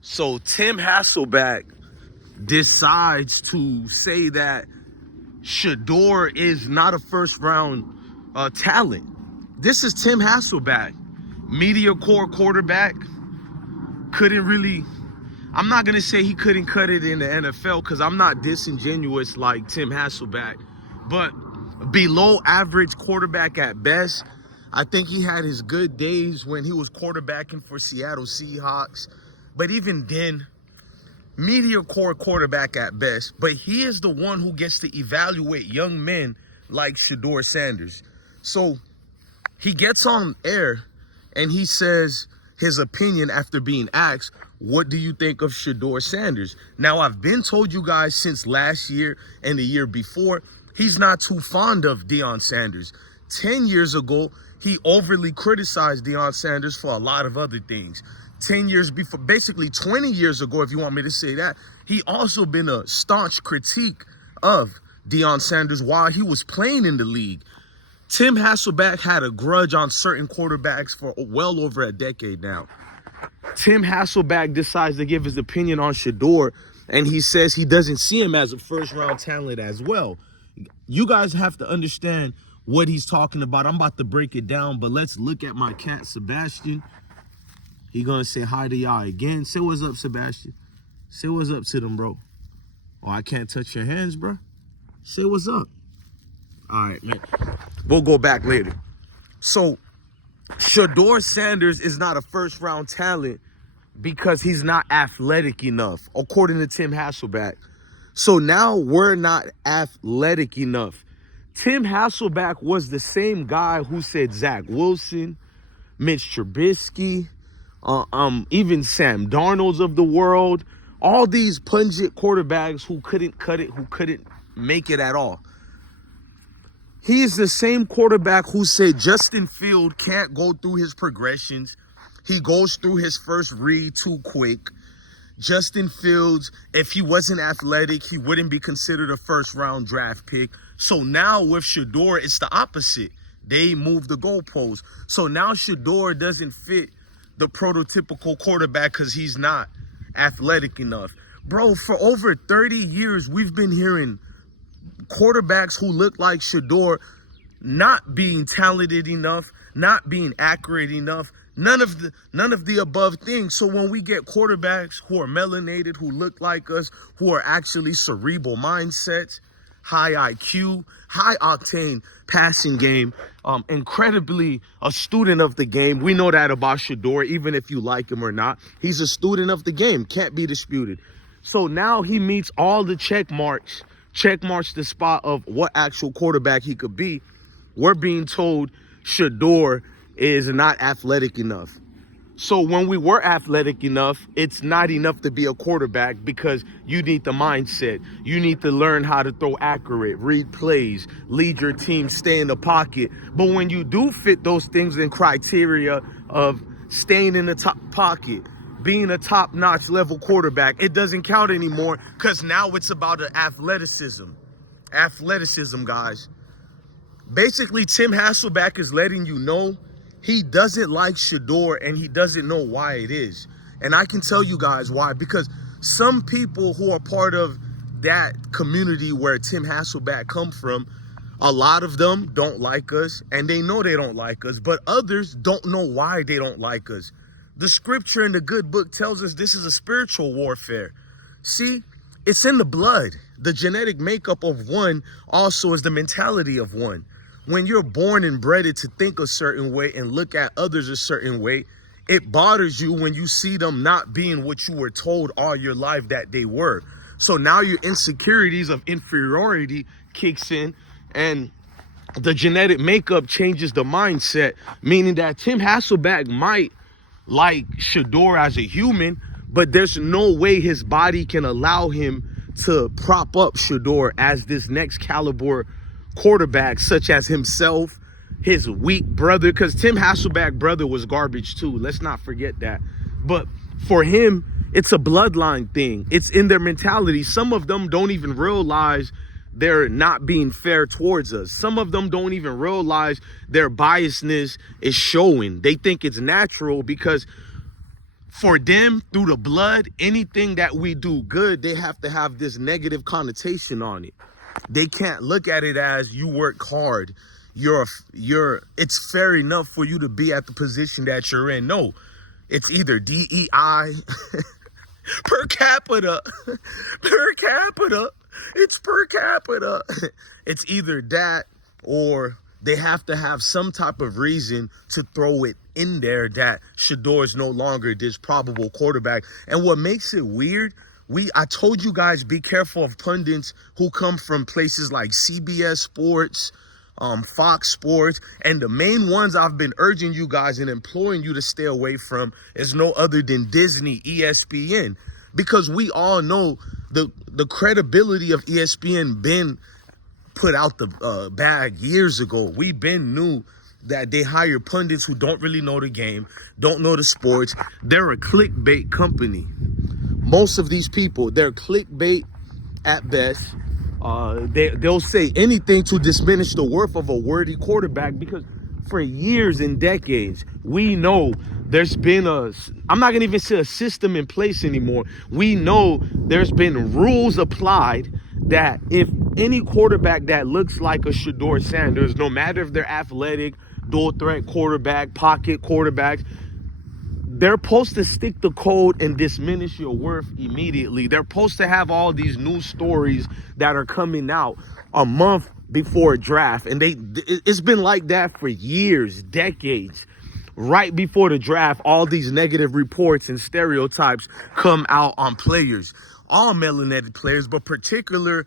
So Tim Hasselback decides to say that Shedeur is not a first-round talent. This is Tim Hasselback, media core quarterback. Couldn't really, I'm not going to say he couldn't cut it in the NFL because I'm not disingenuous like Tim Hasselback, but below average quarterback at best. I think he had his good days when he was quarterbacking for Seattle Seahawks, but even then, media core quarterback at best. But he is the one who gets to evaluate young men like Deion Sanders. So he gets on air and he says his opinion after being asked, what do you think of Deion Sanders? Now, I've been told you guys since last year and the year before, he's not too fond of Deion Sanders. 10 years ago, he overly criticized Deion Sanders for a lot of other things. 10 years before, basically 20 years ago, if you want me to say that, he also been a staunch critique of Deion Sanders while he was playing in the league. Tim Hasselback had a grudge on certain quarterbacks for well over a decade now. Tim Hasselback decides to give his opinion on Shedeur, and he says he doesn't see him as a first-round talent as well. You guys have to understand what he's talking about. I'm about to break it down, but let's look at my cat, Sebastian. He gonna say hi to y'all again. Say what's up, Sebastian. Say what's up to them, bro. Oh, I can't touch your hands, bro. Say what's up. All right, man. We'll go back later. So, Deion Sanders is not a first-round talent because he's not athletic enough, according to Tim Hasselback. So now we're not athletic enough. Tim Hasselback was the same guy who said Zach Wilson, Mitch Trubisky, even Sam Darnold's of the world, all these pungent quarterbacks who couldn't cut it, who couldn't make it at all. He's the same quarterback who said Justin Fields can't go through his progressions. He goes through his first read too quick. Justin Fields, if he wasn't athletic, he wouldn't be considered a first-round draft pick. So now with Shedeur, it's the opposite. They moved the goalposts. So now Shedeur doesn't fit the prototypical quarterback because he's not athletic enough. Bro, for over 30 years, we've been hearing quarterbacks who look like Shedeur not being talented enough, not being accurate enough, none of the above things. So when we get quarterbacks who are melanated, who look like us, who are actually cerebral mindsets, high IQ, high octane passing game, incredibly a student of the game. We know that about Shedeur, even if you like him or not. He's a student of the game, can't be disputed. So now he meets all the check marks the spot of what actual quarterback he could be. We're being told Shedeur is not athletic enough. So when we were athletic enough, it's not enough to be a quarterback because you need the mindset. You need to learn how to throw accurate, read plays, lead your team, stay in the pocket. But when you do fit those things in criteria of staying in the top pocket, being a top-notch level quarterback, it doesn't count anymore because now it's about athleticism. Athleticism, guys. Basically, Tim Hasselback is letting you know he doesn't like Shedeur and he doesn't know why it is. And I can tell you guys why. Because some people who are part of that community where Tim Hasselback come from, a lot of them don't like us and they know they don't like us. But others don't know why they don't like us. The scripture in the good book tells us this is a spiritual warfare. See, it's in the blood. The genetic makeup of one also is the mentality of one. When you're born and bred to think a certain way and look at others a certain way, it bothers you when you see them not being what you were told all your life that they were. So now your insecurities of inferiority kicks in and the genetic makeup changes the mindset, meaning that Tim Hasselback might like Shedeur as a human, but there's no way his body can allow him to prop up Shedeur as this next caliber quarterback, such as himself, his weak brother, because Tim Hasselback brother was garbage too. Let's not forget that. But for him, it's a bloodline thing. It's in their mentality. Some of them don't even realize they're not being fair towards us. Some of them don't even realize their biasness is showing. They think it's natural because For them, through the blood, anything that we do good, they have to have this negative connotation on it. They can't look at it as you work hard. It's fair enough for you to be at the position that you're in. No, it's either DEI, per capita, per capita. It's per capita. It's either that or they have to have some type of reason to throw it in there that Shedeur is no longer this probable quarterback. And what makes it weird, I told you guys, be careful of pundits who come from places like CBS Sports, Fox Sports, and the main ones I've been urging you guys and imploring you to stay away from is no other than Disney, ESPN, because we all know the credibility of ESPN been put out the bag years ago. We been knew that they hire pundits who don't really know the game, don't know the sports. They're a clickbait company. Most of these people, they're clickbait at best. They'll say anything to diminish the worth of a worthy quarterback, because for years and decades, we know there's been I'm not gonna even say a system in place anymore. We know there's been rules applied that if any quarterback that looks like a Shedeur Sanders, no matter if they're athletic, dual threat quarterback, pocket quarterbacks, they're supposed to stick the code and diminish your worth immediately. They're supposed to have all these news stories that are coming out a month before a draft. And it's been like that for years, decades. Right before the draft, all these negative reports and stereotypes come out on players. All melanated players, but particular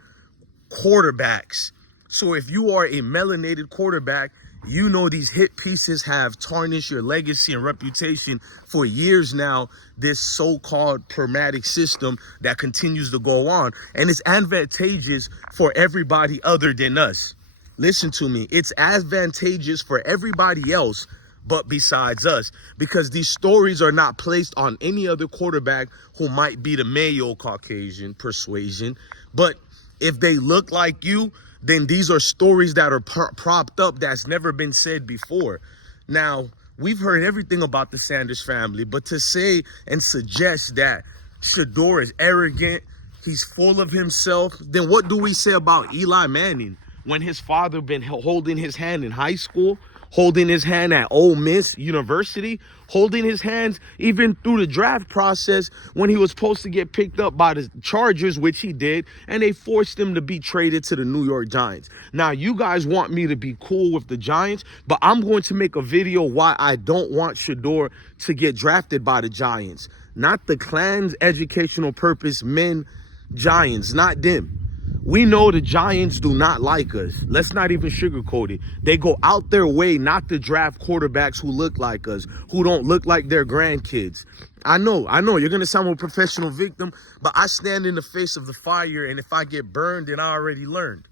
quarterbacks. So if you are a melanated quarterback, you know these hit pieces have tarnished your legacy and reputation for years now, this so-called pragmatic system that continues to go on. And it's advantageous for everybody other than us. Listen to me. It's advantageous for everybody else but besides us, because these stories are not placed on any other quarterback who might be the Mayo Caucasian persuasion. But if they look like you, then these are stories that are propped up that's never been said before. Now, we've heard everything about the Sanders family, but to say and suggest that Shedeur is arrogant, he's full of himself, then what do we say about Eli Manning when his father been holding his hand in high school, holding his hand at Ole Miss University, holding his hands even through the draft process when he was supposed to get picked up by the Chargers, which he did, and they forced him to be traded to the New York Giants. Now, you guys want me to be cool with the Giants, but I'm going to make a video why I don't want Shedeur to get drafted by the Giants. Not the Klan's educational purpose men Giants, not them. We know the Giants do not like us. Let's not even sugarcoat it. They go out their way not to draft quarterbacks who look like us, who don't look like their grandkids. I know, you're going to sound like a professional victim, but I stand in the face of the fire, and if I get burned, then I already learned.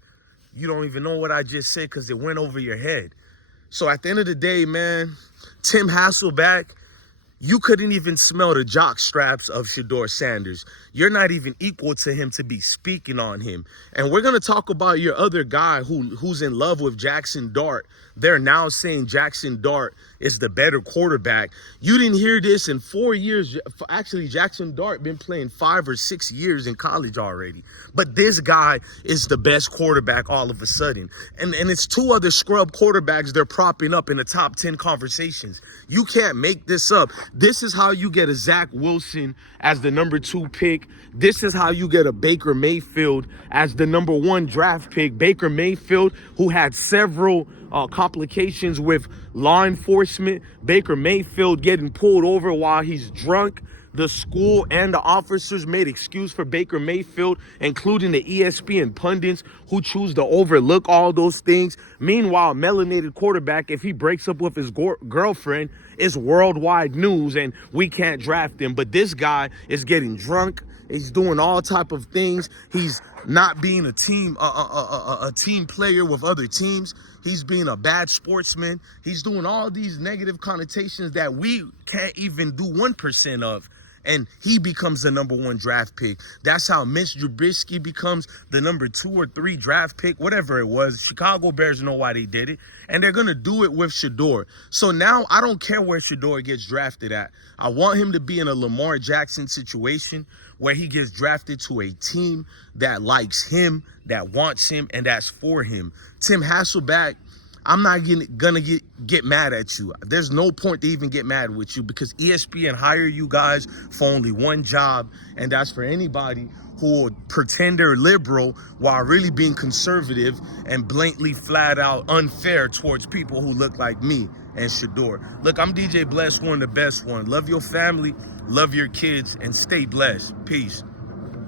You don't even know what I just said because it went over your head. So at the end of the day, man, Tim Hasselback, you couldn't even smell the jock straps of Shedeur Sanders. You're not even equal to him to be speaking on him. And we're going to talk about your other guy who's in love with Jackson Dart. They're now saying Jackson Dart is the better quarterback. You didn't hear this in 4 years. Actually, Jackson Dart been playing 5 or 6 years in college already. But this guy is the best quarterback all of a sudden. And it's 2 other scrub quarterbacks they're propping up in the top 10 conversations. You can't make this up. This is how you get a Zach Wilson as the number 2 pick. This is how you get a Baker Mayfield as the number 1 draft pick. Baker Mayfield, who had several complications with law enforcement. Baker Mayfield getting pulled over while he's drunk. The school and the officers made excuse for Baker Mayfield, including the ESPN pundits who choose to overlook all those things. Meanwhile, melanated quarterback, if he breaks up with his girlfriend, is worldwide news and we can't draft him. But this guy is getting drunk. He's doing all type of things. He's not being a team player with other teams. He's being a bad sportsman. He's doing all these negative connotations that we can't even do 1% of. and he becomes the #1 draft pick. That's how Mitch Trubisky becomes the #2 or 3 draft pick, whatever it was. Chicago Bears know why they did it, and they're going to do it with Shedeur. So now I don't care where Shedeur gets drafted at. I want him to be in a Lamar Jackson situation where he gets drafted to a team that likes him, that wants him, and that's for him. Tim Hasselback, I'm not gonna get mad at you. There's no point to even get mad with you because ESPN hired you guys for only one job, and that's for anybody who will pretend they're liberal while really being conservative and blatantly flat out unfair towards people who look like me and Shedeur. Look, I'm DJ Blessone, the best one. Love your family, love your kids, and stay blessed. Peace.